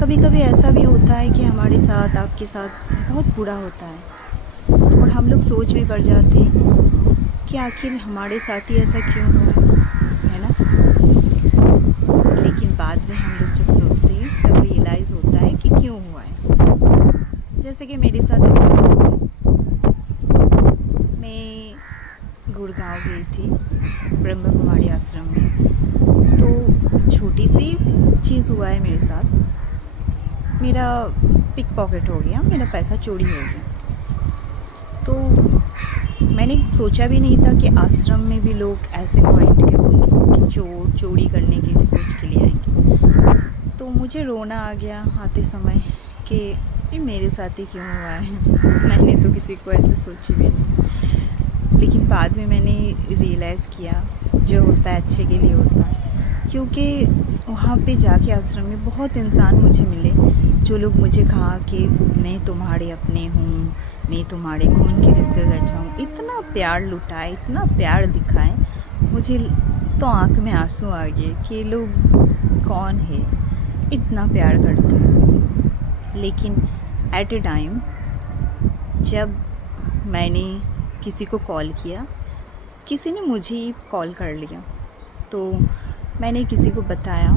कभी कभी ऐसा भी होता है कि हमारे साथ, आपके साथ बहुत बुरा होता है और हम लोग सोच भी पड़ जाते हैं कि आखिर हमारे साथ ही ऐसा क्यों हुआ है ना। लेकिन बाद में हम लोग जब सोचते हैं तब रियलाइज़ होता है कि क्यों हुआ है। जैसे कि मेरे साथ मैं गुड़गांव गई थी ब्रह्म कुमारी आश्रम में। तो छोटी सी चीज़ हुआ है मेरे साथ, मेरा पिक पॉकेट हो गया, मेरा पैसा चोरी हो गया। तो मैंने सोचा भी नहीं था कि आश्रम में भी लोग ऐसे माइंड के होंगे कि चोरी करने की सोच के लिए आएंगे। तो मुझे रोना आ गया आते समय कि ये मेरे साथ ही क्यों हुआ है। मैंने तो किसी को ऐसे सोची भी नहीं। लेकिन बाद में मैंने रियलाइज़ किया जो होता है अच्छे के लिए होता है, क्योंकि वहाँ पे जाके आश्रम में बहुत इंसान मुझे मिले जो लोग मुझे कहा कि मैं तुम्हारे अपने हूँ, मैं तुम्हारे खून के रिश्ते से हूँ। इतना प्यार लुटाए, इतना प्यार दिखाए, मुझे तो आँख में आंसू आ गए कि ये लोग कौन है, इतना प्यार करते हैं। लेकिन एट ए टाइम जब मैंने किसी को कॉल किया, किसी ने मुझे ही कॉल कर लिया, तो मैंने किसी को बताया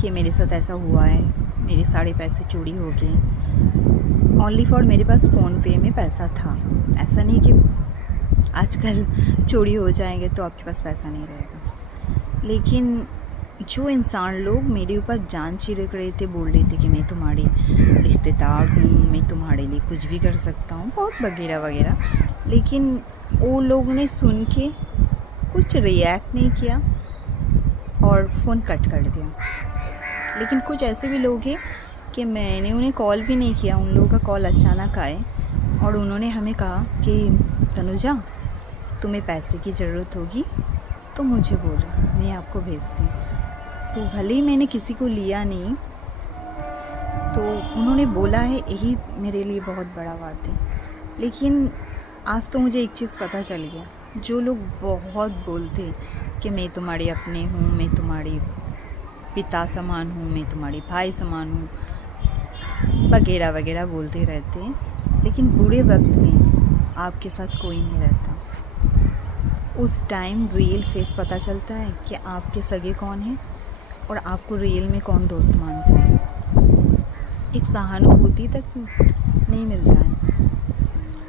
कि मेरे साथ ऐसा हुआ है, मेरे सारे पैसे चोरी हो गए। ओनली फॉर मेरे पास फ़ोन पे में पैसा था। ऐसा नहीं कि आजकल चोरी हो जाएंगे तो आपके पास पैसा नहीं रहेगा। लेकिन जो इंसान लोग मेरे ऊपर जान छिड़क रहे थे, बोल रहे थे कि मैं तुम्हारी रिश्तेदार हूँ, मैं तुम्हारे लिए कुछ भी कर सकता हूँ, बहुत वगैरह वगैरह। लेकिन वो लोग ने सुन के कुछ रिएक्ट नहीं किया और फ़ोन कट कर दिया। लेकिन कुछ ऐसे भी लोग हैं कि मैंने उन्हें कॉल भी नहीं किया, उन लोगों का कॉल अचानक आए और उन्होंने हमें कहा कि तनुजा, तुम्हें पैसे की ज़रूरत होगी तो मुझे बोलो, मैं आपको भेजती हूँ। तो भले ही मैंने किसी को लिया नहीं, तो उन्होंने बोला है, यही मेरे लिए बहुत बड़ा बात है। लेकिन आज तो मुझे एक चीज़ पता चल गया, जो लोग बहुत बोलते कि मैं तुम्हारे अपने हूँ, मैं तुम्हारी पिता समान हूँ, मैं तुम्हारी भाई समान हूँ, वगैरह वगैरह बोलते रहते हैं, लेकिन बुरे वक्त में आपके साथ कोई नहीं रहता। उस टाइम रियल फेस पता चलता है कि आपके सगे कौन हैं और आपको रियल में कौन दोस्त मानते हैं। एक सहानुभूति तक नहीं मिलता है।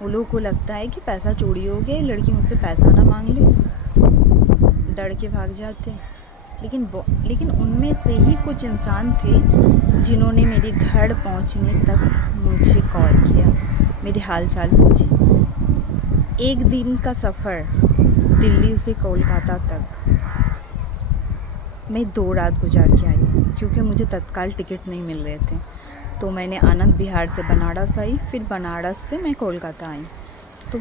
वो लोगों को लगता है कि पैसा चोरी हो गया, लड़की मुझसे पैसा ना मांग ले, डर के भाग जाते हैं। लेकिन उनमें से ही कुछ इंसान थे जिन्होंने मेरे घर पहुंचने तक मुझे कॉल किया, मेरे हालचाल पूछी। एक दिन का सफ़र दिल्ली से कोलकाता तक मैं 2 रात गुजार के आई, क्योंकि मुझे तत्काल टिकट नहीं मिल रहे थे। तो मैंने आनंद विहार से बनारस आई, फिर बनारस से मैं कोलकाता आई। तो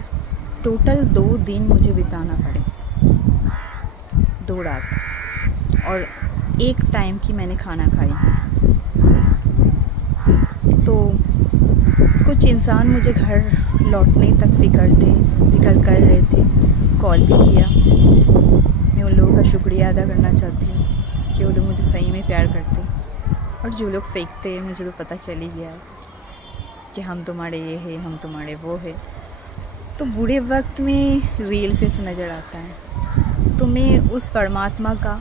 टोटल 2 दिन मुझे बिताना पड़े, 2 रात, और एक टाइम की मैंने खाना खाई। तो कुछ इंसान मुझे घर लौटने तक फिक्र कर रहे थे, कॉल भी किया। मैं उन लोगों का शुक्रिया अदा करना चाहती हूँ कि वो लोग मुझे सही में प्यार करते हैं। और जो लोग फेंकते हैं, मुझे तो पता चल ही गया कि हम तुम्हारे ये है, हम तुम्हारे वो है। तो बुरे वक्त में रियल फेस नज़र आता है। तो मैं उस परमात्मा का,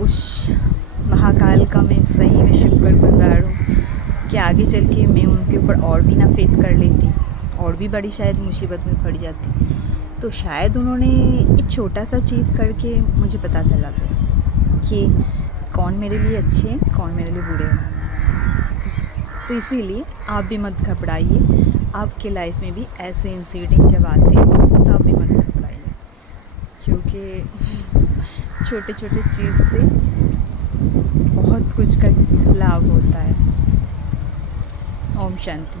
उस महाकाल का मैं सही में शुक्रगुज़ार हूँ कि आगे चल के मैं उनके ऊपर और भी ना फेथ कर लेती, और भी बड़ी शायद मुसीबत में पड़ जाती। तो शायद उन्होंने एक छोटा सा चीज़ करके मुझे पता चला कि कौन मेरे लिए अच्छे हैं, कौन मेरे लिए बुरे हैं। तो इसीलिए आप भी मत घबराइए। आपके लाइफ में भी ऐसे इंसिडेंट जब आते हैं तो आप भी मत घबराइए, क्योंकि छोटे छोटे चीज़ से बहुत कुछ का लाभ होता है। ओम शांति।